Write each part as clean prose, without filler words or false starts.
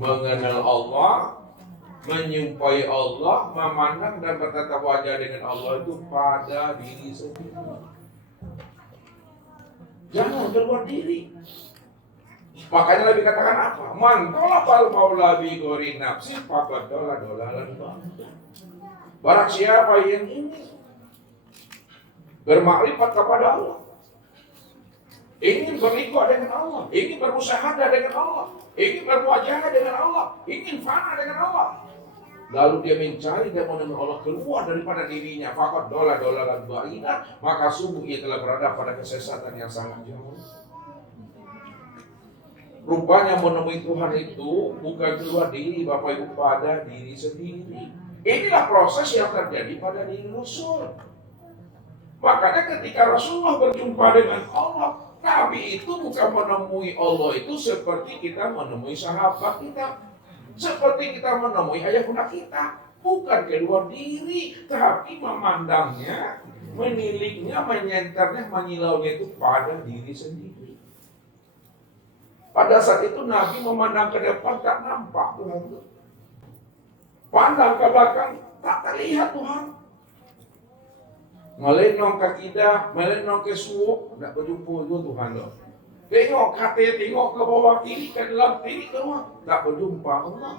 mengenal Allah, menyumpai Allah, memandang dan bertatap wajah dengan Allah itu pada diri sendiri. Jangan keluar diri. Makanya Nabi katakan apa? Man talabal maula bi ghairi nafsi faqad dolalan ba'ida. Barang siapa yang ingin bermakrifat kepada Allah, ingin berliku dengan Allah, ingin bermusyahadah dengan Allah, ingin berwajah dengan Allah, ingin fana dengan Allah, lalu dia mencari dan menemukan Allah keluar daripada dirinya, faqad dolalan ba'ida, maka sungguh ia telah berada pada kesesatan yang sangat jauh. Rupanya menemui Tuhan itu bukan keluar diri Bapak Ibu, pada diri sendiri. Inilah proses yang terjadi pada diri Rasul. Makanya ketika Rasulullah berjumpa dengan Allah, Nabi itu bukan menemui Allah itu seperti kita menemui sahabat kita, seperti kita menemui ayah bunda kita. Bukan keluar diri, tapi memandangnya, meniliknya, menyenternya, menyilaunya itu pada diri sendiri. Pada saat itu Nabi memandang ke depan tak nampak Tuhan. Pandang ke belakang tak terlihat Tuhan. Melenong ke kida, melenong ke suuk, tak berjumpa itu Tuhan. Tengok kata, tengok ke bawah kiri, ke dalam kiri, ke bawah, tak berjumpa Allah.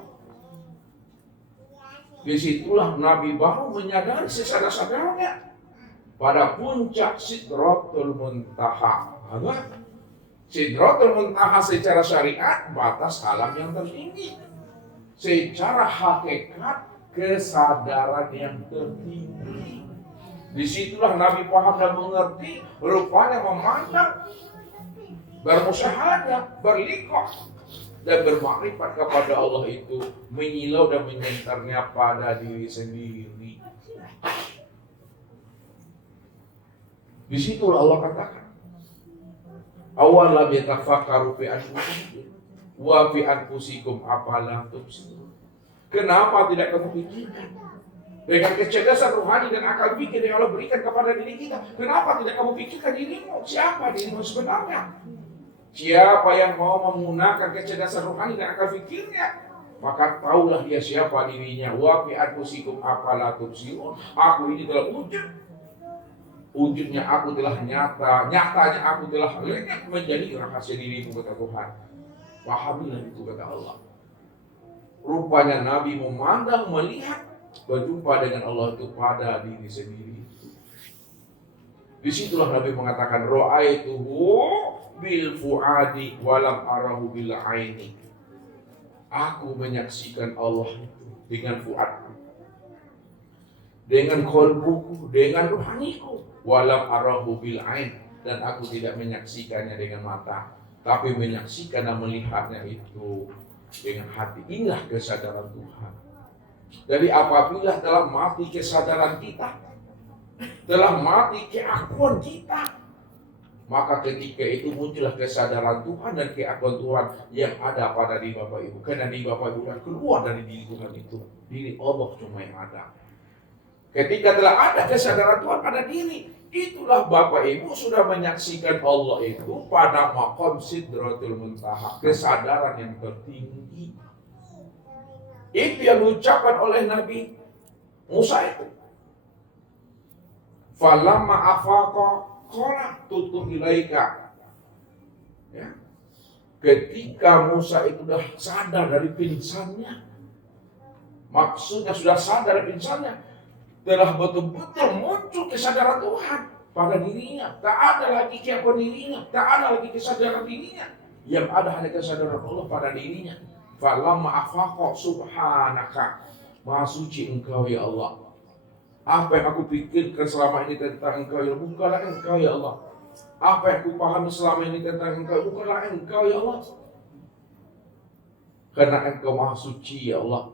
Disitulah Nabi baru menyadari sesadar-sadarnya pada puncak Sidratul Muntaha. Sidratul Muntaha secara syariat batas alam yang tertinggi. Secara hakikat kesadaran yang tertinggi. Disitulah Nabi paham dan mengerti, rupanya memandang, bermusyahadah, berliqah dan bermakrifat kepada Allah itu menyilau dan menyentarnya pada diri sendiri. Disitulah Allah katakan, awal lam yatafakkaru fi anfusihim wa fi anfusikum afala tubsirun. Kenapa tidak kamu pikirkan dengan kecerdasan rohani dan akal pikir yang Allah berikan kepada diri kita? Kenapa tidak kamu pikirkan dirimu? Siapa dirimu sebenarnya? Siapa yang mau menggunakan kecerdasan rohani dan akal pikirnya, maka tahulah dia siapa dirinya. Wa fi anfusikum afala tubsirun. Aku ini telah wujudnya aku telah nyata, nyatanya aku telah lenyap menjadi rahasia dirimu, kata Tuhan. Pahamilah itu, kata Allah. Rupanya Nabi memandang, melihat, berjumpa dengan Allah itu pada diri sendiri. Disitulah Nabi mengatakan, ra'aituhu bil fuadi walam arahu bil aini. Aku menyaksikan Allah itu dengan fuadku, dengan qalbuku, dengan rohaniku, walam arahu bil ain, dan aku tidak menyaksikannya dengan mata, tapi menyaksikan dan melihatnya itu dengan hati. Inilah kesadaran Tuhan. Jadi apabila telah mati kesadaran kita, telah mati keakuan kita, maka ketika itu muncullah kesadaran Tuhan dan keakuan Tuhan yang ada pada diri Bapak Ibu. Karena diri Bapak Ibu keluar dari diri Tuhan itu, diri Allah cuma yang ada. Ketika telah ada kesadaran Tuhan pada diri, itulah Bapak Ibu sudah menyaksikan Allah itu pada maqam Sidratul Muntaha, kesadaran yang tertinggi. Itu yang diucapkan oleh Nabi Musa itu. Falamma afaqa qala tutu ilaika. Ya. Ketika Musa itu sudah sadar dari pingsannya, maksudnya sudah sadar dari pingsannya, telah betul-betul muncul kesadaran Tuhan pada dirinya. Tak ada lagi keakuan dirinya, tak ada lagi kesadaran dirinya. Yang ada hanya kesadaran Allah pada dirinya. Falamma afaqa subhanaka, maha suci engkau ya Allah. Apa yang aku pikirkan selama ini tentang engkau ya Allah, bukanlah engkau ya Allah. Apa yang aku pahami selama ini tentang engkau, bukanlah engkau ya Allah. Karena engkau maha suci ya Allah,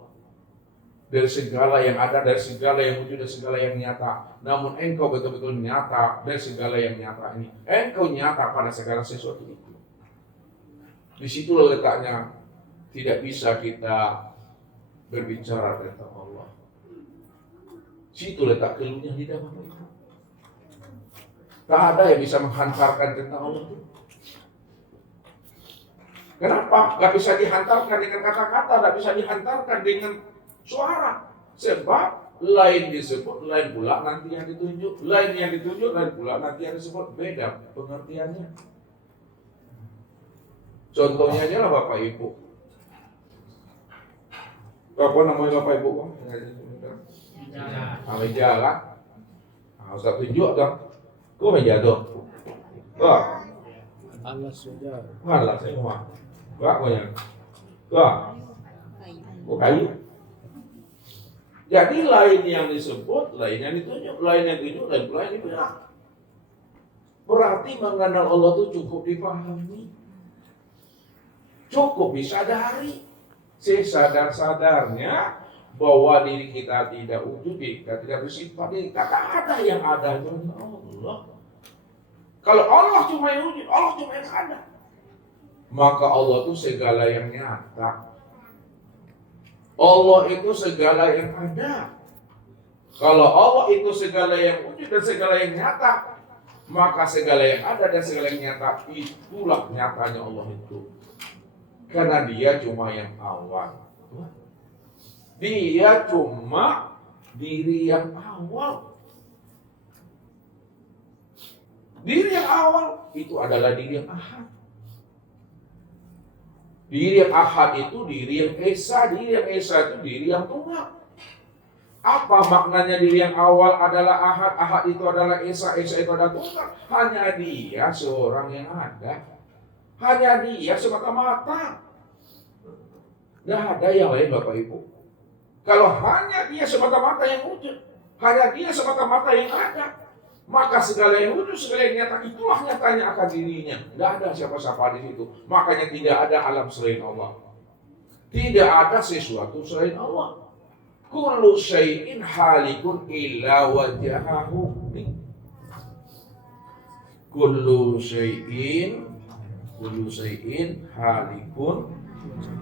dari segala yang ada, dari segala yang wujud, dari segala yang nyata. Namun engkau betul-betul nyata dari segala yang nyata ini. Engkau nyata pada segala sesuatu itu. Disitulah letaknya tidak bisa kita berbicara tentang Allah. Situ letak keluhnya di dalam itu. Tak ada yang bisa menghantarkan tentang Allah itu. Kenapa? Gak bisa dihantarkan dengan kata-kata, gak bisa dihantarkan dengan suara. Sebab lain disebut, lain pula nanti yang ditunjuk. Lain yang ditunjuk, lain pula nanti yang disebut. Beda pengertiannya. Contohnya aja lah Bapak Ibu. Apa namanya Bapak Ibu? Meja kan? Ustaz tunjuk kan? Kok meja tuh? Wah. Alas sudah. Alas semua. Wah banyak. Wah. Kok kayu? Jadi lain yang disebut, lain yang ditunjuk, lain yang ditunjuk, lain pula yang dibilang. Berarti mengenal Allah itu cukup dipahami. Cukup disadari. Sesadar-sadarnya bahwa diri kita tidak wujud, kita tidak bersifat, kita tak ada yang ada itu Allah. Kalau Allah cuma yang wujud, Allah cuma yang ada. Maka Allah itu segala yang nyata. Allah itu segala yang ada. Kalau Allah itu segala yang wujud dan segala yang nyata, maka segala yang ada dan segala yang nyata, itulah nyatanya Allah itu. Karena dia cuma yang awal. Dia cuma diri yang awal. Diri yang awal itu adalah diri yang ahad. Diri yang ahad itu diri yang esa. Diri yang esa itu diri yang tunggal. Apa maknanya diri yang awal adalah ahad? Ahad itu adalah esa. Esa itu adalah tunggal. Hanya dia seorang yang ada. Hanya dia semata-mata. Tidak ada yang lain Bapak Ibu. Kalau hanya dia semata-mata yang wujud, hanya dia semata-mata yang ada, maka segala yang wujud, segala yang nyata, itulah nyatanya akan dirinya. Tidak ada siapa-siapa di situ. Makanya tidak ada alam selain Allah. Tidak ada sesuatu selain Allah. Kullu syai'in halikun illa wajahahu. Kullu syai'in halikun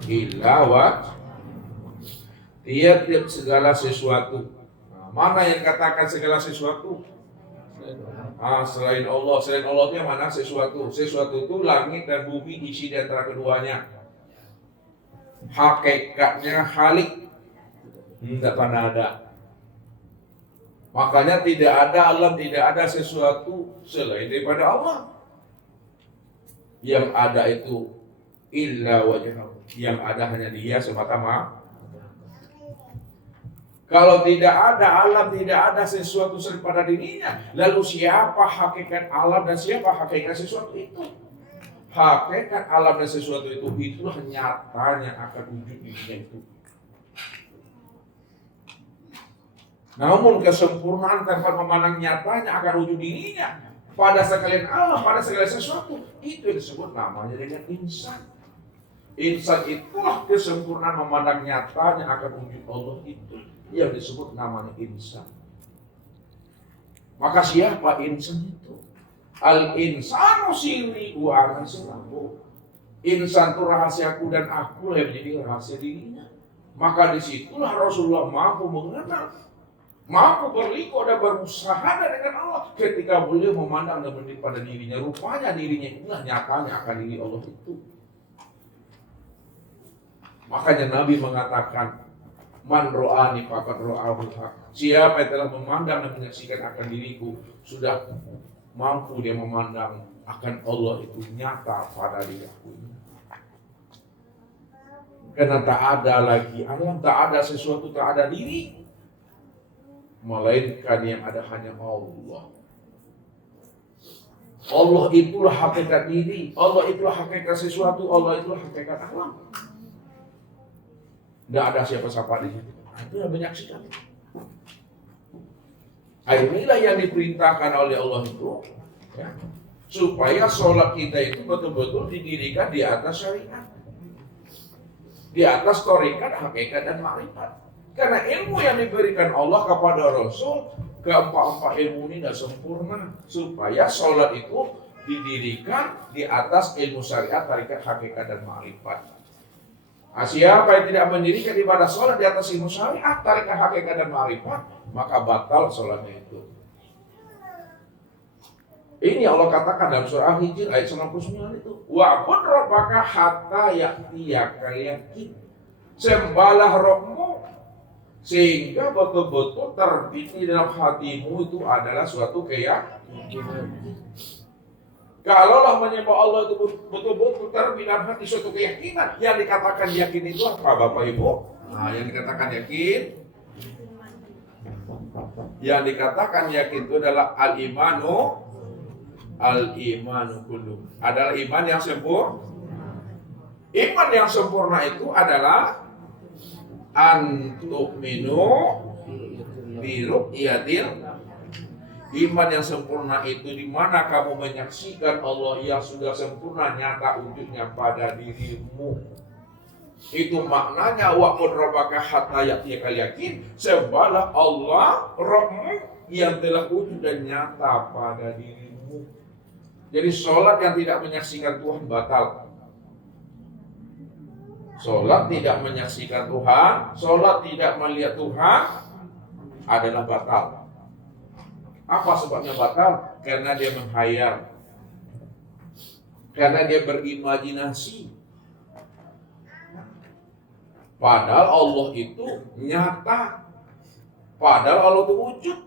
illa wajhahu. Tiap-tiap segala sesuatu. Nah, mana yang katakan segala sesuatu? Selain Allah. Selain Allah itu yang mana sesuatu? Sesuatu itu langit dan bumi isi di antara keduanya. Hakikatnya Khalik. Tidak pernah ada. Makanya tidak ada alam, tidak ada sesuatu selain daripada Allah. Yang ada itu illa wajhahu. Yang ada hanya dia semata-mata. Kalau tidak ada alam, tidak ada sesuatu selain pada dirinya, lalu siapa hakikat alam dan siapa hakikat sesuatu itu? Hakikat alam dan sesuatu itu, itulah nyatanya akan wujud dirinya itu. Namun kesempurnaan tanpa memandang nyatanya akan wujud dirinya pada sekalian Allah, pada segala sesuatu, itu yang disebut namanya dengan insan. Insan itulah kesempurnaan memandang nyatanya akan wujud Allah itu yang disebut namanya insan. Maka siapa insan itu? Al-insanu sirri wa ana sirruhu. Insan itu rahasiaku dan aku yang menjadi rahasia dirinya. Maka disitulah Rasulullah mampu mengenal, mampu berliku dan berusaha dengan Allah ketika beliau memandang dan melihat pada dirinya. Rupanya dirinya itulah nyatanya akan diri Allah itu. Makanya Nabi mengatakan, man ro'ani faqad ro'ahu haq. Siapa yang telah memandang dan menyaksikan akan diriku, sudah mampu dia memandang akan Allah itu nyata pada diriku. Karena tak ada lagi alam, tak ada sesuatu, tak ada diri, melainkan yang ada hanya Allah. Allah itulah hakikat diri, Allah itulah hakikat sesuatu, Allah itulah hakikat alam. Tidak ada siapa-siapa di situ. Itu yang menyaksikan. Inilah yang diperintahkan oleh Allah itu, ya, supaya sholat kita itu betul-betul didirikan di atas syariat, di atas thariqat, hakikat dan makrifat. Karena ilmu yang diberikan Allah kepada Rasul, keempat-empat ilmu ini tidak sempurna, supaya sholat itu didirikan di atas ilmu syariat, thariqat, hakikat dan makrifat. Siapa yang tidak mendirikan ibadah sholat di atas ilmu syariat, thariqat, hakikat dan ma'rifat, maka batal sholatnya itu. Ini Allah katakan dalam surah Al-Hijr ayat 99 itu. Wa'bud rabbaka hatta ya'tiyakal yakin. Sembahlah Rabbmu sehingga betul-betul terbit di dalam hatimu itu adalah suatu keyakinan. Kalaulah menyembah Allah itu betul-betul terbit dalam hati suatu keyakinan, yang dikatakan yakin itu apa Bapak Ibu? Nah, yang dikatakan yakin, itu adalah al-imanu kullu. Adalah iman yang sempurna. Iman yang sempurna itu adalah antu'minu bi ru'yatil. Iman yang sempurna itu di mana kamu menyaksikan Allah yang sudah sempurna nyata wujudnya pada dirimu. Itu maknanya wa'bud rabbaka hatta ya'tiyakal yakin. Sembahlah Allah Rabbmu yang telah wujud dan nyata pada dirimu. Jadi sholat yang tidak menyaksikan Tuhan batal. Sholat tidak menyaksikan Tuhan, sholat tidak melihat Tuhan adalah batal. Apa sebabnya batal? Karena dia menghayal, karena dia berimajinasi. Padahal Allah itu nyata, padahal Allah itu wujud.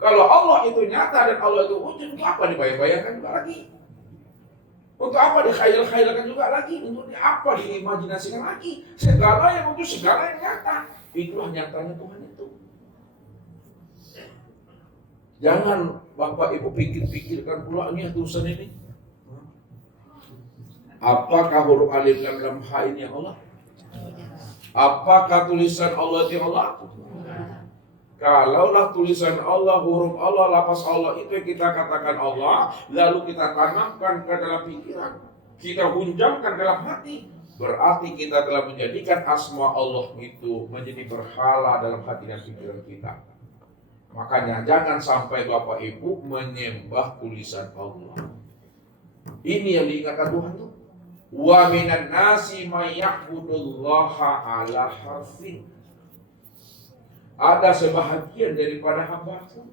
Kalau Allah itu nyata dan Allah itu wujud, untuk apa dibayang-bayangkan juga lagi? Untuk apa dikhayal-khayalkan juga lagi? Untuk apa diimajinasikan lagi? Segala yang wujud, segala yang nyata, itulah nyatanya Tuhan itu. Jangan Bapak Ibu pikir-pikirkan pula ini tulisan ini. Apakah huruf alif lam lam ha ini Allah? Apakah tulisan Allah itu Allah? Kalaulah tulisan Allah, huruf Allah, lafaz Allah itu yang kita katakan Allah, lalu kita tanamkan ke dalam pikiran, kita hunjamkan dalam hati, berarti kita telah menjadikan asma Allah itu menjadi berhala dalam hati dan pikiran kita. Makanya jangan sampai Bapak Ibu menyembah tulisan Allah. Ini yang diingatkan Tuhan tuh. Wa minan nasi may ya'budullaha ala harfin. Ada sebahagian daripada hamba-Ku,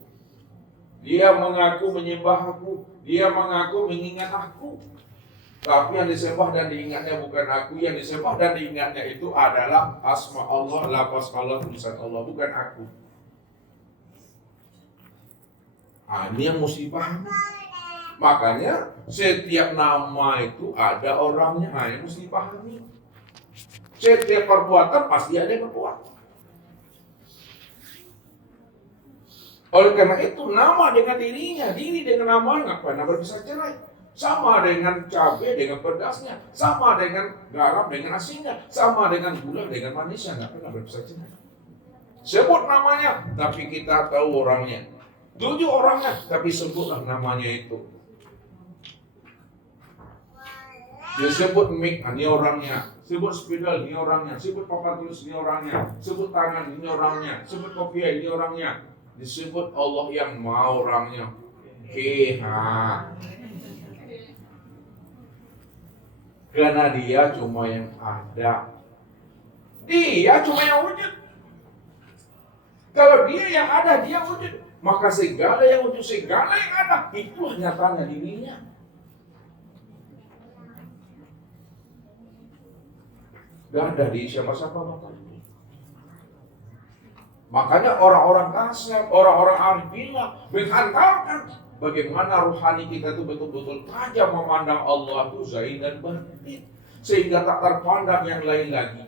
dia mengaku menyembah Aku, dia mengaku mengingat Aku, tapi yang disembah dan diingatnya bukan Aku. Yang disembah dan diingatnya itu adalah asma Allah, lafaz Allah, tulisan Allah, bukan Aku. Ini yang mesti paham. Makanya setiap nama itu ada orangnya, yang mesti pahami. Setiap perbuatan pasti ada yang berbuat. Oleh karena itu nama dengan dirinya, diri dengan namanya, nggak pernah berpisah cerai. Sama dengan cabai dengan pedasnya, sama dengan garam dengan asinnya, sama dengan gula dengan manisnya, nggak pernah berpisah cerai. Sebut namanya, tapi kita tahu orangnya. Tuju orangnya, tapi sebutlah namanya itu. Disebut mic, ini orangnya. Sebut spidol, ini orangnya. Sebut papan tulis, ini orangnya. Sebut tangan, ini orangnya. Sebut kopiah, ini orangnya. Disebut Allah yang mau orangnya. Karena dia cuma yang ada. Dia cuma yang wujud. Kalau dia yang ada, dia wujud. Maka segala yang wujud, segala yang ada, itulah nyatanya dirinya. Gak ada di siapa-siapa Bapak. Makanya orang-orang kasar, orang-orang arif bilang, menghantarkan bagaimana rohani kita itu betul-betul tajam memandang Allah itu zahir dan batin, sehingga tak terpandang yang lain lagi.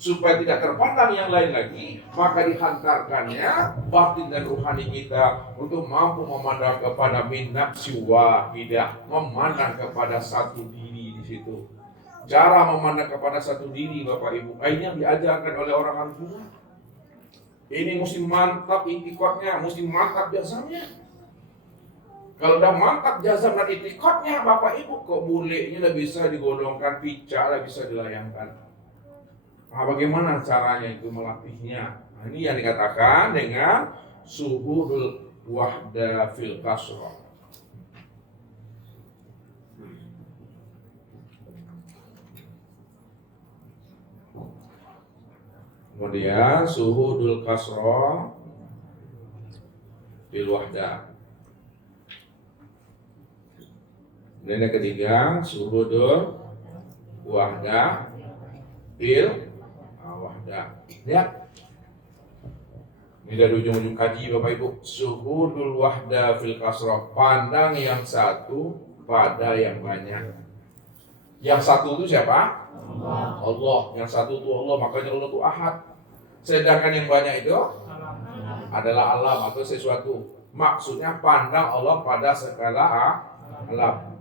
Supaya tidak terpandang yang lain lagi, maka dihantarkannya batin dan rohani kita untuk mampu memandang kepada min nafsi wahidah, memandang kepada satu diri di situ. Cara memandang kepada satu diri Bapak Ibu, ini yang diajarkan oleh orang Al-Quran. Ini mesti mantap itikadnya, mesti mantap jazamnya. Kalau udah mantap jazam dan itikadnya Bapak Ibu, kok bulenya udah bisa digolongkan, pica udah bisa dilayangkan. Nah, bagaimana caranya itu melatihnya? Nah, ini yang dikatakan dengan suhudul wahda fil kasrah. Kemudian suhudul kasrah fil wahda. Dan yang ketiga, syuhudul wahdah fil wahdah. Lihat. Ini dari ujung-ujung kaji Bapak Ibu. Syuhudul wahdah fil kasrah. Pandang yang satu pada yang banyak. Yang satu itu siapa? Allah. Yang satu itu Allah. Makanya Allah itu ahad. Sedangkan yang banyak itu adalah alam atau sesuatu. Maksudnya pandang Allah pada segala alam.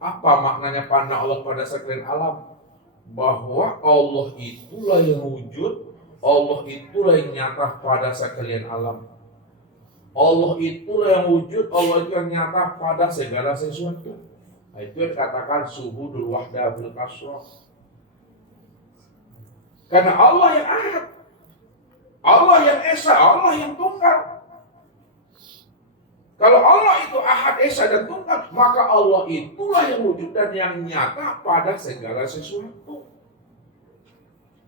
Apa maknanya pandang Allah pada sekalian alam? Bahwa Allah itulah yang wujud, Allah itulah yang nyata pada sekalian alam. Allah itulah yang wujud, Allah itu yang nyata pada segala sesuatu. Nah, itu yang dikatakan syuhudul wahdah fil kasrah. Karena Allah yang ahad, Allah yang esa, Allah yang tunggal. Kalau Allah itu ahad, esa, dan tunggal, maka Allah itulah yang wujud dan yang nyata pada segala sesuatu.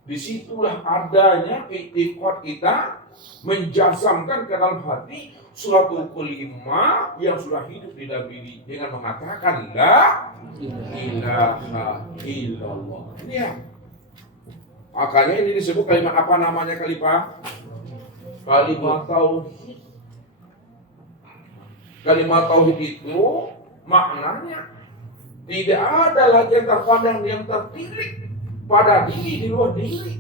Disitulah adanya i'tiqad kita menjazamkan ke dalam hati suatu kelima yang sudah hidup di dalam diri dengan mengatakan la ilaha illallah. Ini ya. Makanya ini disebut kalimat apa namanya kalimat? Kalimat tauhid. Kalimat tauhid itu maknanya tidak ada lagi yang terpandang yang tertilik pada diri di luar diri.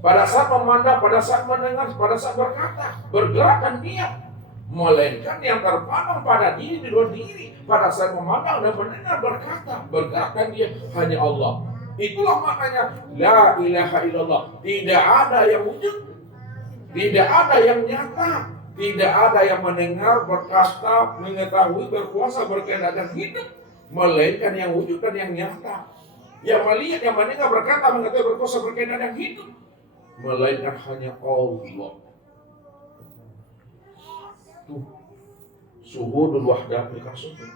Pada saat memandang, pada saat mendengar, pada saat berkata, bergerakkan dia, melainkan yang terpandang pada diri di luar diri. Pada saat memandang dan mendengar, berkata, bergerakkan dia hanya Allah. Itulah maknanya la ilaha illallah. Tidak ada yang wujud, tidak ada yang nyata. Tidak ada yang mendengar, berkata, mengetahui, berkuasa, berkehendak dan hidup, melainkan yang wujud dan yang nyata. Yang melihat, yang mendengar, berkata, mengetahui, berkuasa, berkehendak dan hidup, melainkan hanya Allah. Tuh, syuhudul wahdah fil kasrah.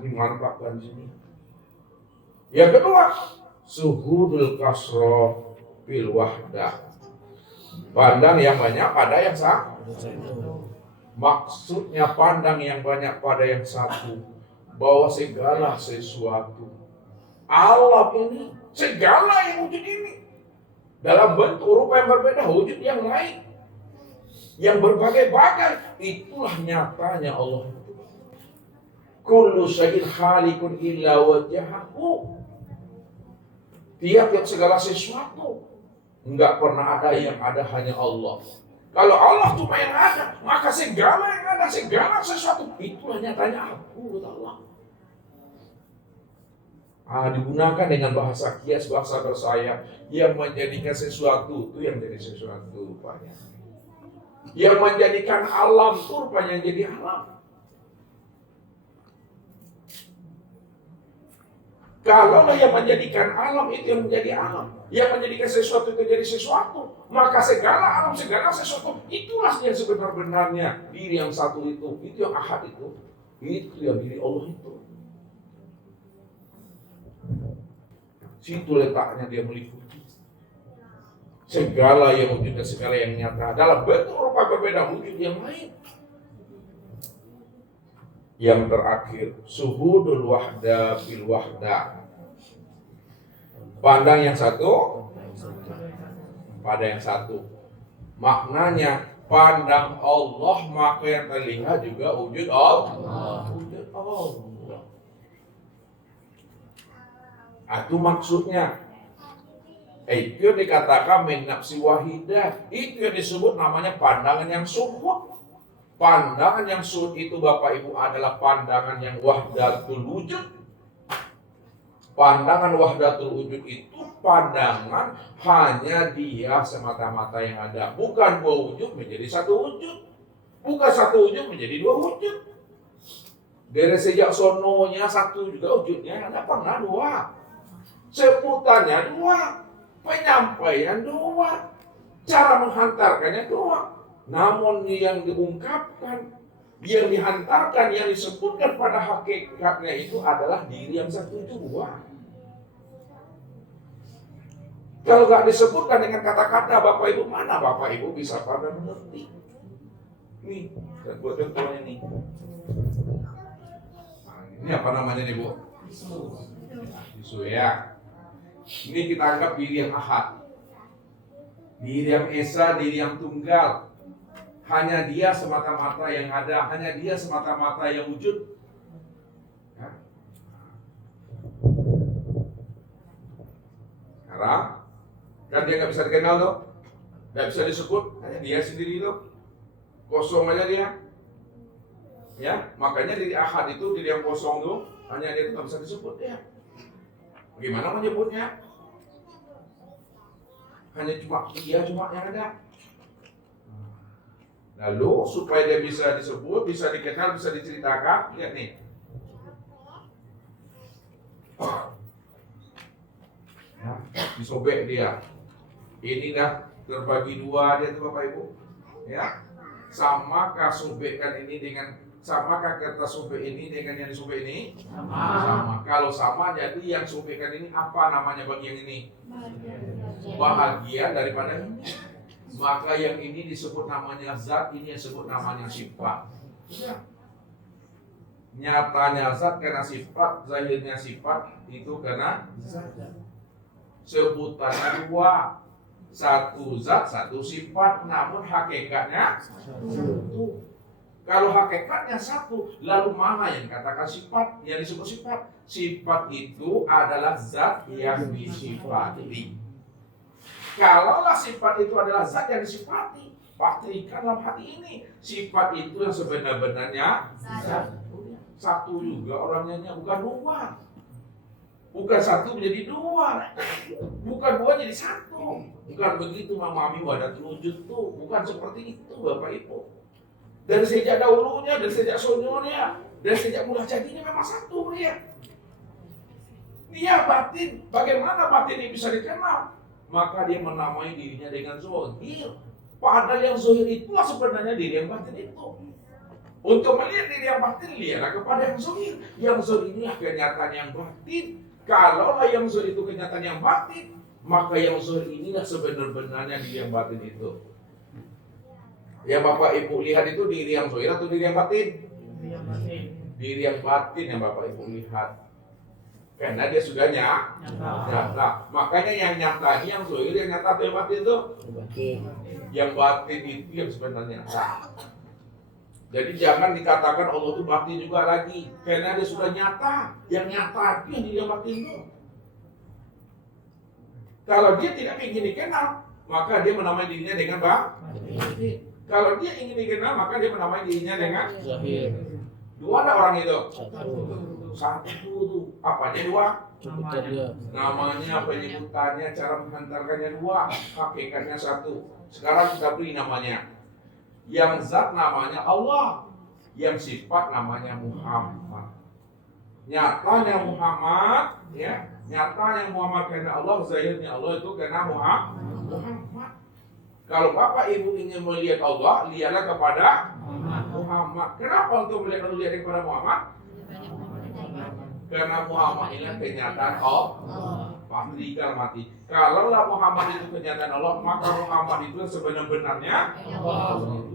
Ini mantap kan di sini. Yang kedua, syuhudul kasrah fil wahdah. Pandang yang banyak pada yang satu. Maksudnya pandang yang banyak pada yang satu, bahwa segala sesuatu alam ini, segala yang wujud ini dalam bentuk rupa yang berbeda, wujud yang lain yang berbagai-bagai, itulah nyatanya Allah. Kullu syai'in khaliqun illa wajhahu. Tiap segala sesuatu, enggak pernah ada yang ada, hanya Allah. Kalau Allah cuma yang ada, maka segala yang ada, segala sesuatu, itulah nyatanya aku, kata Allah. Digunakan dengan bahasa kias, bahasa bersayap, yang menjadikan sesuatu itu yang jadi sesuatu rupanya. Yang menjadikan alam itu rupanya jadi alam. Kalaulah yang menjadikan alam itu yang menjadi alam, yang menjadikan sesuatu itu jadi sesuatu, maka segala alam, segala sesuatu, itulah yang sebenar-benarnya diri yang satu itu yang ahad itu yang diri Allah itu. Situ letaknya dia meliputi segala yang wujud dan segala yang nyata dalam bentuk rupa berbeda, wujud yang lain. Yang terakhir, syuhudul wahdah fil wahdah. Pandang yang satu pada yang satu. Maknanya pandang Allah, maka yang terlihat juga wujud Allah. Wujud Allah. Itu maksudnya. Itu yang dikatakan min nafsi wahidah. Itu yang disebut namanya pandangan yang syuhud. Pandangan yang syuhud itu Bapak Ibu adalah pandangan yang wahdatul wujud. Pandangan wahdatul wujud itu pandangan hanya dia semata-mata yang ada. Bukan dua wujud menjadi satu wujud. Bukan satu wujud menjadi dua wujud. Dari sejak sononya satu juga wujudnya, tidak pernah dua. Sebutannya dua. Penyampaian dua. Cara menghantarkannya dua. Namun yang diungkapkan, yang dihantarkan, yang disebutkan pada hakikatnya itu adalah diri yang satu itu dua. Kalau nggak disebutkan dengan kata-kata, Bapak Ibu, mana Bapak Ibu bisa pada mengerti? Nih, buat contohnya nih. Ini apa namanya nih Bu? Isu ya. Ini kita anggap diri yang ahad, diri yang esa, diri yang tunggal. Hanya dia semata-mata yang ada, hanya dia semata-mata yang wujud. Ya. Sekarang kan dia nggak bisa dikenal tuh, nggak bisa disebut, hanya dia sendiri tuh, kosong aja dia. Ya, makanya diri ahad itu, diri yang kosong tuh, hanya dia itu nggak bisa disebut ya. Bagaimana menyebutnya? Hanya cuma dia cuma yang ada. Lalu supaya dia bisa disebut, bisa dikenal, bisa diceritakan, lihat nih. Ya, disobek dia. Ini dah terbagi dua dia tuh Bapak Ibu. Ya, samakah sobekan ini dengan samakah kata sobek ini dengan yang disobek ini? Sama. Kalau sama, jadi yang sobekan ini apa namanya bagian ini? Bahagian daripada ini. Maka yang ini disebut namanya zat, ini yang disebut namanya sifat. Ya. Nyatanya zat karena sifat, zahirnya sifat itu karena zat. Sebutannya dua, satu zat, satu sifat, namun hakikatnya satu. Kalau hakikatnya satu, lalu mana yang katakan sifat, yang disebut sifat? Sifat itu adalah zat yang disifati. Kalaulah sifat itu adalah zat yang disifati, pastikan dalam hati ini sifat itu yang sebenar-benarnya zat. Satu juga orangnya, bukan dua. Bukan satu menjadi dua, bukan dua jadi satu. Bukan begitu memahami wahdatul wujud tuh, bukan seperti itu Bapak Ibu. Dari sejak dahulunya, dari sejak sonyonya, dari sejak mula jadinya memang satu dia. Dia batin, bagaimana batin ini bisa dikenal? Maka dia menamai dirinya dengan zohir. Padahal yang zohir itulah sebenarnya diri yang batin itu. Untuk melihat diri yang batin, lihatlah kepada yang zohir. Yang zohir ini kenyataan yang batin. Kalaulah yang zohir itu kenyataan yang batin, maka yang zohir inilah sebenar-benarnya diri yang batin itu. Yang Bapak Ibu lihat itu diri yang zohir atau diri yang batin? Diri yang batin yang Bapak Ibu lihat. Karena dia sudah nyata. Makanya yang nyata ini yang zohir, yang nyata atau yang batin itu? Yang batin itu yang sebenarnya nyata. Jadi jangan dikatakan Allah itu batin juga lagi, karena dia sudah nyata. Yang nyata itu yang diri yang batin itu. Kalau dia tidak ingin dikenal, maka dia menamai dirinya dengan batin. Kalau dia ingin dikenal, maka dia menamai dirinya dengan Zahir. dua ada orang itu. Satu. Satu tuh, apanya dua? Sebutannya. Namanya, penyebutannya, cara menghantarkannya dua, hakikatnya satu. Sekarang kita beri namanya. Yang zat namanya Allah, yang sifat namanya Muhammad. Nyatanya Muhammad, ya, nyatanya Muhammad karena Allah, zahirnya Allah itu karena Muhammad. Kalau Bapak Ibu ingin melihat Allah, lihatlah kepada Muhammad. Kenapa untuk melihat Allah lihat kepada Muhammad? Karena Muhammad ini kenyataan Allah. Pastikan mati. Kalaulah Muhammad itu kenyataan Allah, maka Muhammad itu sebenar-benarnya Allah.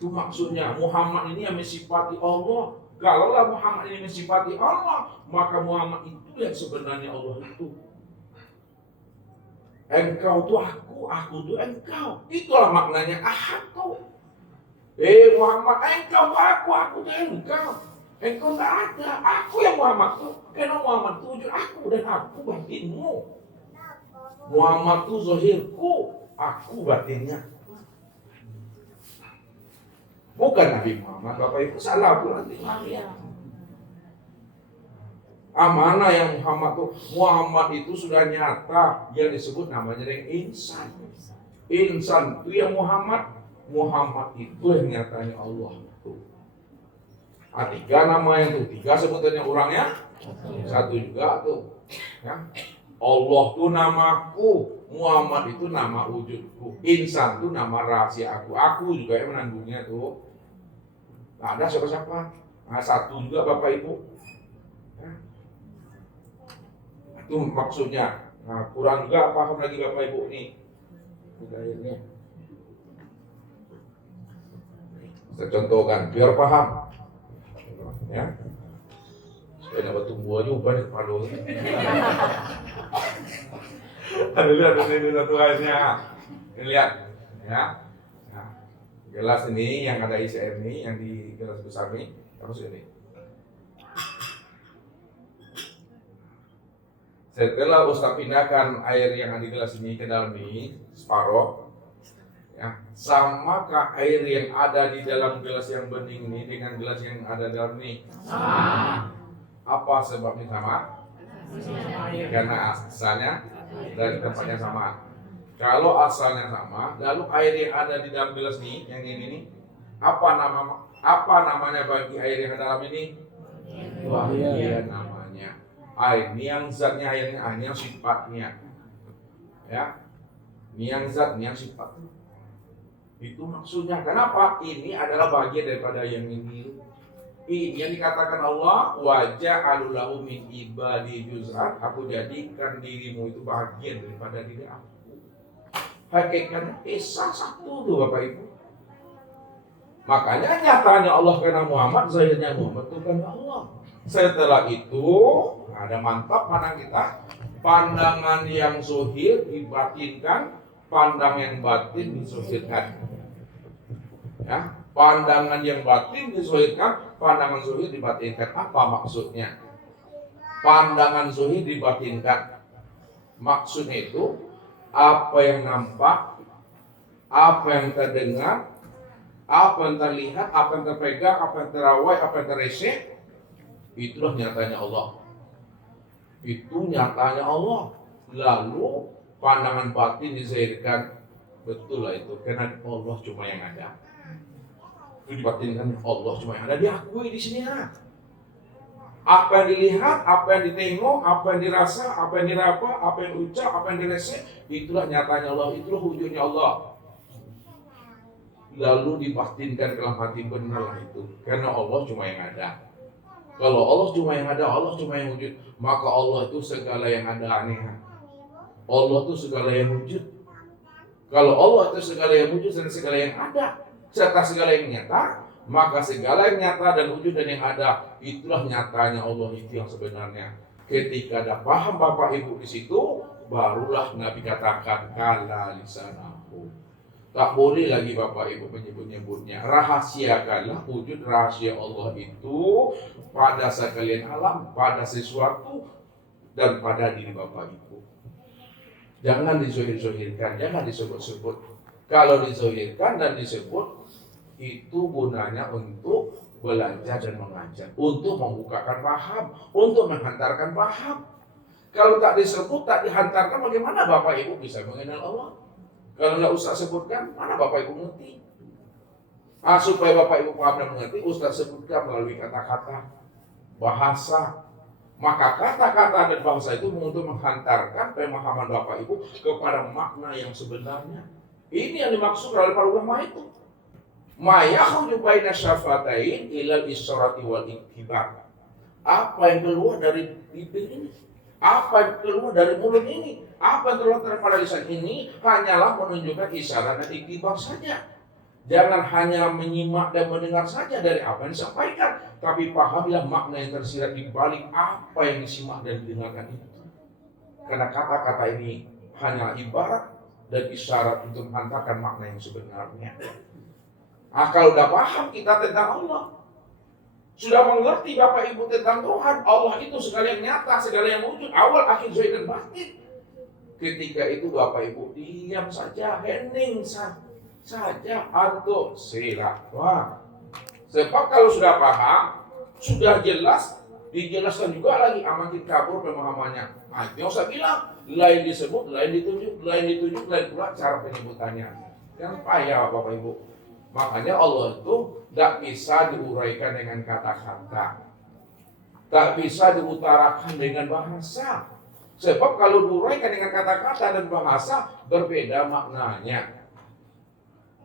Itu maksudnya Muhammad ini yang mensifati Allah. Kalaulah Muhammad ini mensifati Allah, maka Muhammad itu yang sebenarnya Allah itu. Engkau itu aku itu engkau. Itulah maknanya ahad tuh. Muhammad, engkau aku itu engkau. Engkau tak ada, aku yang Muhammad tuh. Karena Muhammad itu wujud aku dan aku batinmu. Muhammad itu zahirku, aku batinnya. Bukan Nabi Muhammad, Bapak Ibu salah pun nanti Maria. Amanah yang Muhammad itu sudah nyata, yang disebut namanya dengan insan. Insan itu yang Muhammad itu yang nyatanya Allah. Tiga namanya tuh, tiga sebutannya orangnya, satu juga tuh. Ya. Allah itu namaku, Muhammad itu nama wujudku, insan itu nama rahasia aku juga yang menanggungnya tuh. Nah, ada siapa-siapa? Nah, satu juga Bapak Ibu. Ya. Itu maksudnya. Nah, kurang juga paham lagi Bapak Ibu nih. Budayanya. Saya contohkan biar paham. Ya. Banyak batu buahnya banyak palu. Ada lihat ini Tuhannya. Ini lihat, ya. Nah, gelas ini yang ada isi air ini, yang di gelas besar ini, terus ini. Setelah Ustaz pindahkan air yang ada di gelas ini ke dalam ini separuh, ya, samakah air yang ada di dalam gelas yang bening ini dengan gelas yang ada dalam ini? Sama. Apa sebabnya sama? Karena asalnya dari tempatnya sama. Kalau asalnya sama, lalu air yang ada di dalam gelas ini, yang ini nih, apa namanya bagi air yang ada dalam ini? Iya namanya air. Ini yang zatnya airnya, ini yang sifatnya, ya. Ini yang zat, ini yang sifat. Itu maksudnya. Kenapa? Ini adalah bagian daripada yang ini. Ini yang dikatakan Allah, wajah alulahu min ibadi juz'an. Aku jadikan dirimu itu bagian daripada diri aku. Hakikatnya Esa satu tuh Bapak Ibu. Makanya nyatanya Allah karena Muhammad, zahirnya Muhammad itu kan Allah. Setelah itu ada mantap pandang kita. Pandangan yang zuhir dibatinkan, pandang yang batin disuhirkan. Ya, pandangan yang batin disuhirkan, pandangan zuhir dibatinkan. Apa maksudnya? Pandangan zuhir dibatinkan. Maksudnya itu apa yang nampak, apa yang terdengar, apa yang terlihat, apa yang terpegang, apa yang terawai, apa yang terresek, itulah nyatanya Allah. Itu nyatanya Allah. Lalu pandangan batin dizahirkan, betul lah itu, karena Allah cuma yang ada. Itu dibatinkan Allah cuma yang ada, diakui di sini ya. Apa yang dilihat, apa yang ditengok, apa yang dirasa, apa yang diraba, apa yang ucap, apa yang diresek, itulah nyatanya Allah, itulah wujudnya Allah. Lalu dibatinkan dalam hati, benar itu, karena Allah cuma yang ada. Kalau Allah cuma yang ada, Allah cuma yang wujud, maka Allah itu segala yang ada aneh. Allah itu segala yang wujud. Kalau Allah itu segala yang wujud dan segala yang ada, serta segala yang nyata, maka segala yang nyata dan wujud dan yang ada, itulah nyatanya Allah itu yang sebenarnya. Ketika ada paham Bapak Ibu di situ, barulah Nabi katakan kala lisanahu. Tak boleh lagi Bapak Ibu menyebut-nyebutnya. Rahasiakanlah wujud rahasia Allah itu pada sekalian alam, pada sesuatu, dan pada diri Bapak Ibu. Jangan dizohir-zohirkan, jangan disebut-sebut. Kalau dizohirkan dan disebut, itu gunanya untuk belajar dan mengajar, untuk membukakan paham, untuk menghantarkan paham. Kalau tak disebut, tak dihantarkan, bagaimana Bapak Ibu bisa mengenal Allah? Kalau nggak Ustaz sebutkan, mana Bapak Ibu mengerti? Supaya Bapak Ibu paham dan mengerti, Ustaz sebutkan melalui kata-kata, bahasa. Maka kata-kata dan bahasa itu untuk menghantarkan pemahaman Bapak Ibu kepada makna yang sebenarnya. Ini yang dimaksud oleh para ulama itu. Ma yakhruju baina syafatain ilal isyrati wal ittiba. Apa yang keluar dari bibir ini? Apa yang keluar dari mulut ini? Apa yang keluar daripada lisan ini hanyalah menunjukkan isyarat dan ittiba saja. Jangan hanya menyimak dan mendengar saja dari apa yang disampaikan, tapi pahamilah makna yang tersirat di balik apa yang disimak dan didengarkan itu. Karena kata-kata ini hanyalah ibarat dan isyarat untuk menghantarkan makna yang sebenarnya. Kalau udah paham kita tentang Allah, sudah mengerti Bapak Ibu tentang Tuhan, Allah itu segala yang nyata, segala yang wujud, awal, akhir, zahir dan batin. Ketika itu Bapak Ibu diam saja, hening saja, atau silakan. Sebab kalau sudah paham, sudah jelas, dijelaskan juga lagi amakin kabur pemahamannya. Itu yang saya bilang, lain disebut, lain ditunjuk, lain pula cara penyebutannya. Yang payah Bapak Ibu. Makanya Allah itu tidak bisa diuraikan dengan kata-kata, tak bisa diutarakan dengan bahasa. Sebab kalau diuraikan dengan kata-kata dan bahasa, berbeda maknanya.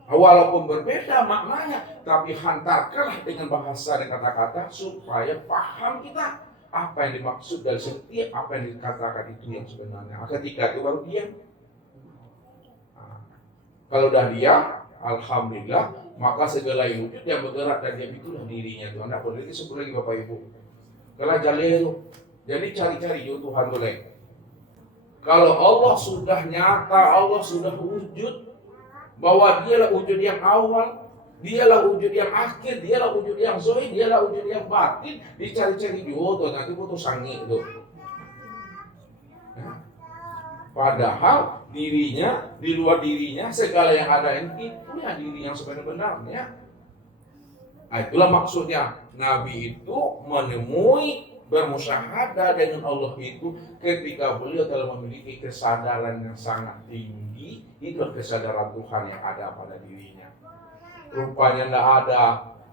Walaupun berbeda maknanya, tapi hantarkanlah dengan bahasa dan kata-kata supaya paham kita apa yang dimaksud dari setiap apa yang dikatakan itu yang sebenarnya. Ketika itu baru diam. Kalau udah diam, alhamdulillah, maka segala yang wujud yang bergerak dan diam itulah dirinya Tuhan. Tidak boleh disebut lagi Bapak Ibu. Kalau jalelu. Jadi cari-cari Tuhan boleh. Kalau Allah sudah nyata, Allah sudah wujud, bahwa dialah wujud yang awal, dialah wujud yang akhir, dialah wujud yang zahir, dialah wujud yang batin, dicari-cari juga nanti butuh sangi itu. Padahal dirinya, di luar dirinya, segala yang ada ini itulah diri yang sebenarnya. Nah, itulah maksudnya Nabi itu menemui bermusyahadah dengan Allah itu ketika beliau telah memiliki kesadaran yang sangat tinggi. Itulah kesadaran Tuhan yang ada pada dirinya. Rupanya tidak ada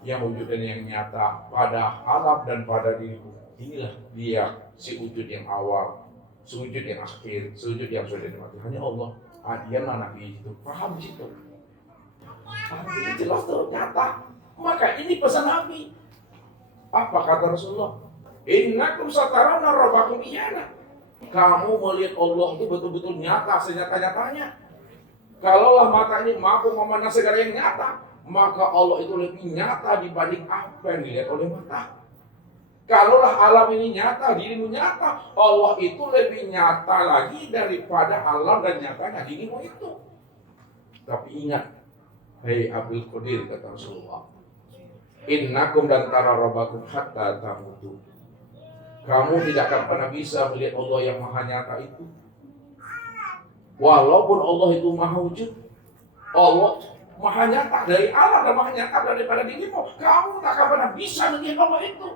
yang wujud dan yang nyata pada alam dan pada diriku. Inilah dia si wujud yang awal, sujud yang akhir, sujud yang sudah dimati. Hanya Allah. Dialah Nabi itu paham di situ. Ini jelas tuh nyata. Maka ini pesan Nabi. Apa kata Rasulullah? Innakum satarawna rabbakum iyana. Kamu melihat Allah itu betul-betul nyata, senyata-nyatanya. Kalaulah mata ini mampu memandang segala yang nyata, maka Allah itu lebih nyata dibanding apa yang dilihat oleh mata. Kalaulah alam ini nyata, dirimu nyata, Allah itu lebih nyata lagi daripada alam dan nyatanya dirimu itu. Tapi ingat, hei Abdul Qadir, kata Rasulullah, innakum dan tara rabbakum hatta tamutu. Kamu tidak akan pernah bisa melihat Allah yang maha nyata itu. Walaupun Allah itu maha wujud, Allah maha nyata dari Allah dan maha nyata daripada dirimu, kamu tak akan pernah bisa melihat Allah itu.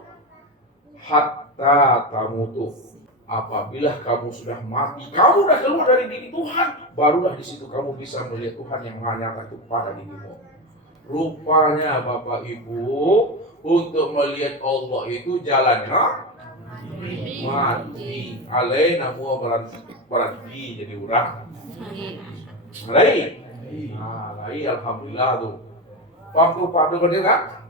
Hatta tamutu. Apabila kamu sudah mati, kamu sudah keluar dari diri Tuhan, barulah di situ kamu bisa melihat Tuhan yang maha nyata itu pada dirimu. Rupanya Bapak Ibu, untuk melihat Allah itu jalannya mati. Alai namu berhenti jadi orang. Alai. Alai alhamdulillah tuh. Waktu Pak Abdul kan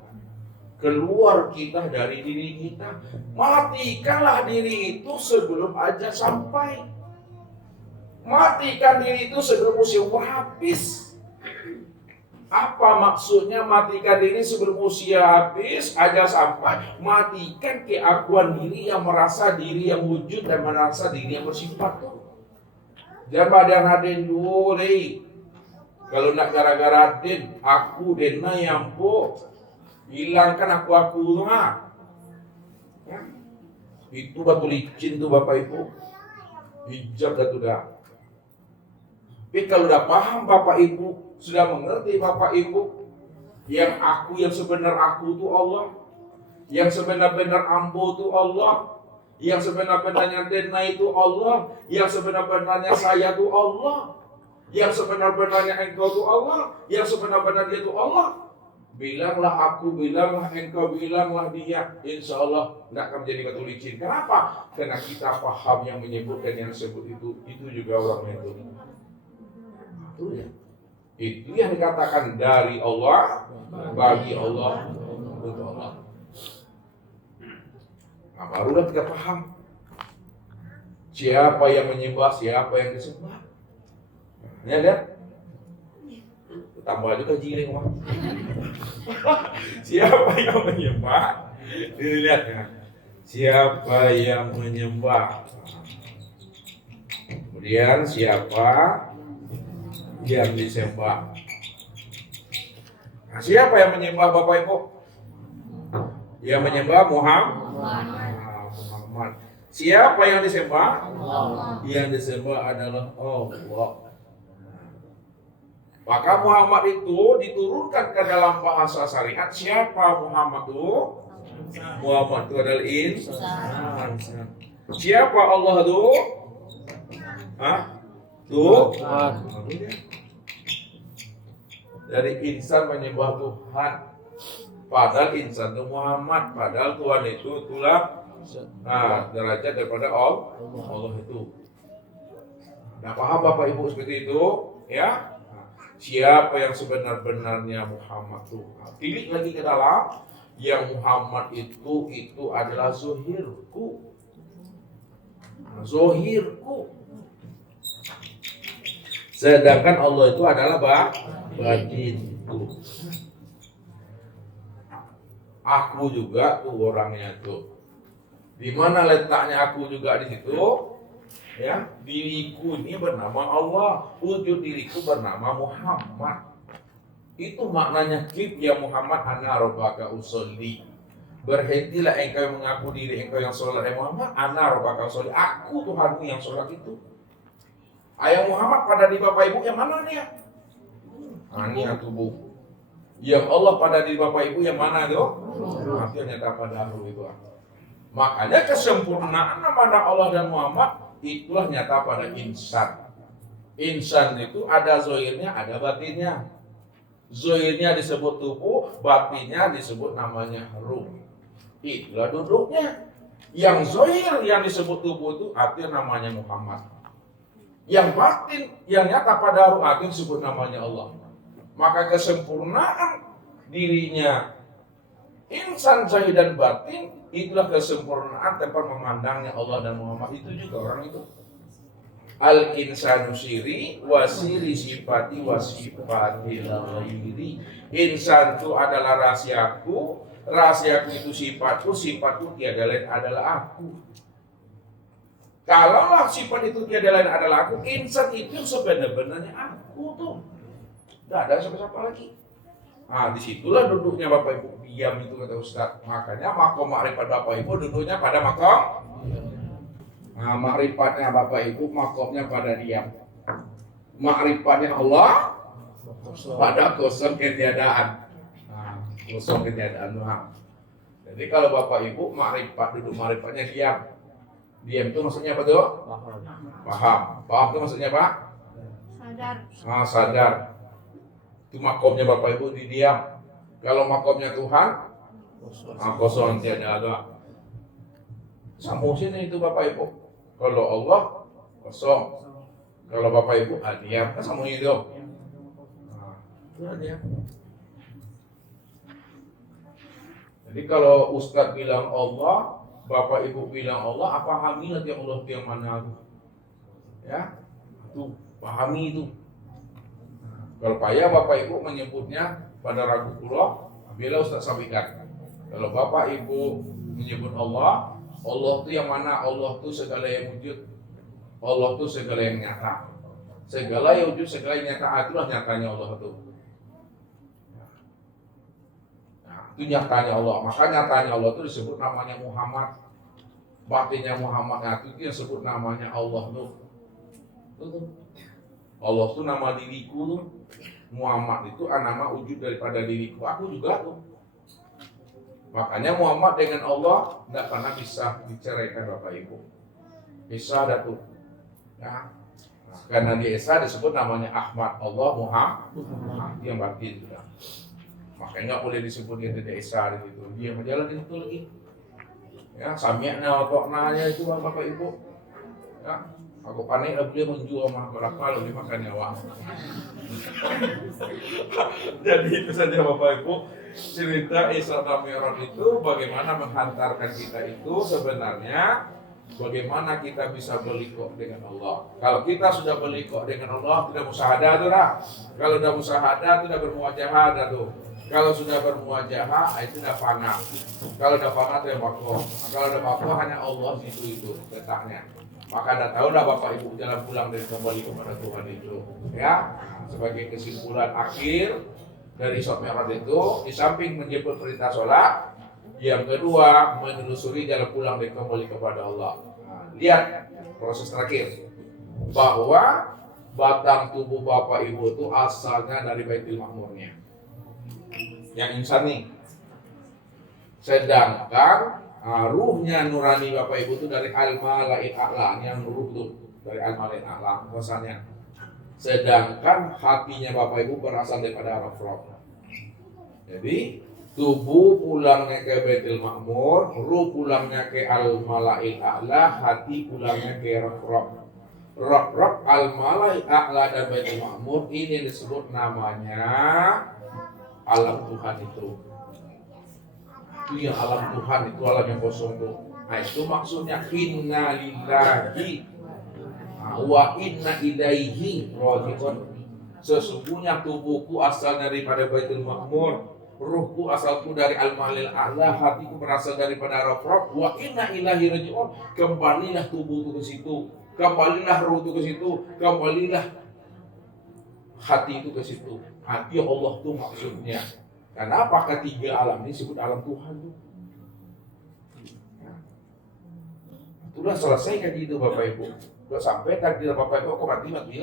keluar kita dari diri kita, matikanlah diri itu sebelum aja sampai. Matikan diri itu sebelum usia habis. Apa maksudnya matikan diri sebelum usia habis aja sampai? Matikan keakuan diri yang merasa diri yang wujud dan merasa diri yang bersifat tuh. Jangan ada Raden dulu deh. Kalau nak gara-gara Raden, aku dena yang po hilangkan aku mah. Ya. Itu batu licin tuh Bapak Ibu. Hijab dah tuh dah. Tapi kalau udah paham Bapak Ibu, sudah mengerti Bapak Ibu, yang aku yang sebenar aku itu Allah, yang sebenar-benar ambo itu Allah, yang sebenar-benarnya Dena itu Allah, yang sebenar-benarnya saya itu Allah, yang sebenar-benarnya engkau itu Allah, yang sebenar-benarnya itu Allah. Bilanglah aku, bilanglah engkau, bilanglah dia. Insya Allah tidak akan menjadi batu licin. Kenapa? Karena kita paham yang menyebutkan yang disebut itu juga orang itu. Itu ya. Itu yang dikatakan dari Allah, bagi Allah, untuk Allah. Nah, barulah kita paham siapa yang menyembah, siapa yang disembah. Ya lihat, tambah juga jiring mah. Siapa yang menyembah? Dilihat ya. Siapa yang menyembah? Kemudian siapa yang disembah? Nah, siapa yang menyembah Bapak Ibu? Yang menyembah Muhammad. Siapa yang disembah? Allah. Yang disembah adalah Allah. Maka Muhammad itu diturunkan ke dalam bahasa syariat. Siapa Muhammad itu? Muhammad itu adalah insan. Siapa Allah itu? Tuhan. Dari insan menyembah Tuhan. Padahal insan itu Muhammad. Padahal Tuhan itu itulah derajat daripada Allah itu. Nah, paham Bapak Ibu seperti itu? Ya. Siapa yang sebenar-benarnya Muhammad Tuhan? Tilik lagi ke dalam, yang Muhammad itu adalah zohirku. Zohirku. Sedangkan Allah itu adalah batinku. Aku juga tuh orangnya tuh. Di mana letaknya aku juga di situ? Ya, diriku ini bernama Allah, wujud diriku bernama Muhammad. Itu maknanya kif ya Muhammad ana rabbaka usolli. Berhentilah engkau mengaku diri engkau yang sholat. Muhammad ana rabbaka usolli. Aku Tuhanmu yang sholat itu. Ayah Muhammad pada di Bapak Ibu yang mana dia? Ini yang tubuh. Yang Allah pada di Bapak Ibu yang mana itu? Itu nyata pada aku itu. Makanya kesempurnaan nama Allah dan Muhammad itulah nyata pada insan. Insan itu ada zohirnya, ada batinnya. Zohirnya disebut tubuh, batinnya disebut namanya ruh. Itulah duduknya. Yang zohir yang disebut tubuh itu artinya namanya Muhammad. Yang batin, yang nyata pada ruh artinya disebut namanya Allah. Maka kesempurnaan dirinya insan zahir dan batin itulah kesempurnaan tempat memandangnya Allah dan Muhammad. Itu juga orang itu. Al insanu siri wasiri sifati wasifati ghairi. Insan itu adalah rahasiaku, rahasiaku itu sifatku, sifatku tiada lain adalah aku. Kalaulah sifat itu tiada lain adalah aku, insan itu sebenarnya aku tuh. Tidak ada siapa-siapa lagi. Nah, disitulah duduknya Bapak Ibu diam itu kata Ustaz. Makanya makom makrifat Bapak Ibu duduknya pada makom. Nah, makrifatnya Bapak Ibu makomnya pada diam. Makrifatnya Allah pada kosong ketiadaan. Nah, kosong ketiadaan Tuhan. Jadi kalau Bapak Ibu makrifat duduk makrifatnya diam. Diam itu maksudnya apa tuh? Paham. Paham itu maksudnya apa? Sadar. Nah, sadar. Itu makomnya Bapak Ibu di diam. Kalau makomnya Tuhan, kosong tiada ada. Samusin itu Bapak Ibu. Kalau Allah kosong. Kalau Bapak Ibu diam, kan sama itu. Nah, itu aja. Jadi kalau Ustadz bilang Allah, Bapak Ibu bilang Allah, apa pahami nanti Allah yang mana? Ya, itu pahami itu. Kalau payah Bapak Ibu menyebutnya pada ragu pula, bila Ustaz sampaikan. Kalau Bapak Ibu menyebut Allah, Allah itu yang mana? Allah itu segala yang wujud. Allah itu segala yang nyata. Segala yang wujud, segala yang nyata, itulah nyatanya Allah itu. Nah, itu nyatanya Allah. Maka nyatanya Allah itu disebut namanya Muhammad. Batinnya Muhammad itu disebut namanya Allah tuh. Allah itu nama diriku tuh. Muhammad itu nama wujud daripada diriku. Aku juga tuh. Makanya Muhammad dengan Allah tidak pernah bisa diceraikan Bapak Ibu. Bisa ada tuh. Ya. Nah, karena di Esa disebut namanya Ahmad, Allah Muhammad. Yang batin sudah. Makanya nggak boleh disebut dia di Esa di situ. Dia berjalan di situ lagi. Ya, sami'na wa ta'nanya itu Bapak Ibu. Ya. Aku panik lah dia menjual mah berapa lo dimakan nyawa. Jadi itu saja Bapak Ibu cerita Isra dan Mi'raj itu bagaimana menghantarkan kita itu sebenarnya bagaimana kita bisa berliku dengan Allah. Kalau kita sudah berliku dengan Allah tidak musyahadah tuh dah. Kalau sudah musyahadah tidak bermuwajahah dah tuh. Kalau sudah bermuwajahah itu sudah fana. Kalau sudah fana itu yang makoh. Kalau sudah makoh hanya Allah itu letaknya. Maka anda tahu dah Bapak Ibu jalan pulang dari kembali kepada Tuhan itu, ya. Sebagai kesimpulan akhir dari Isra Mi'raj itu, di samping menjemput perintah sholat, yang kedua menelusuri jalan pulang dan kembali kepada Allah. Nah, lihat proses terakhir bahwa batang tubuh Bapak Ibu itu asalnya dari Baitul Ma'murnya, yang insan nih. Sedangkan ruhnya nurani Bapak Ibu itu dari al-mala'il a'la, yang ruh tuh dari al-mala'il a'la asalnya. Sedangkan hatinya Bapak Ibu berasal daripada Rabb. Jadi tubuh pulangnya ke Baitul Ma'mur, ruh pulangnya ke al-mala'il a'la, hati pulangnya ke Rabb. Rabb al-mala'il a'la dan Baitul Ma'mur ini disebut namanya alam Tuhan itu. Itu yang alam Tuhan, itu alam yang kosong tuh. Nah itu maksudnya inna lillahi wa inna ilaihi raji'un. Sesungguhnya tubuhku asal daripada Baitul Ma'mur Ruhku asalku dari al-malil a'la, hatiku berasal daripada Rabb, wa inna ilahi raji'un. Kembalilah tubuhku ke situ, kembalilah ruhku ke situ, kembalilah hati itu ke situ. Hati Allah tuh maksudnya. Kenapa ketiga alam ini disebut alam Tuhan tuh? Sudah selesai kan itu Bapak Ibu. Kalau sampai takdir Bapak Ibu kok mati lagi.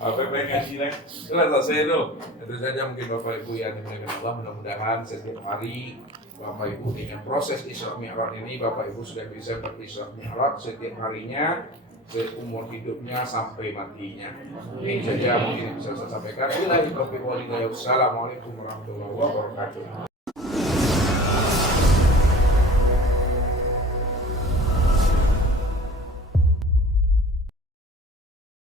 Apa yang ngaji lagi? Sudah selesai tuh. Itu saja mungkin Bapak Ibu yang dimuliakan Allah. Mudah-mudahan setiap hari Bapak Ibu dengan proses Isra Mi'raj ini Bapak Ibu sudah bisa berisra Mi'raj setiap harinya, seumur hidupnya sampai matinya. Ini saja mungkin bisa saya sampaikan. Assalamualaikum warahmatullahi wabarakatuh.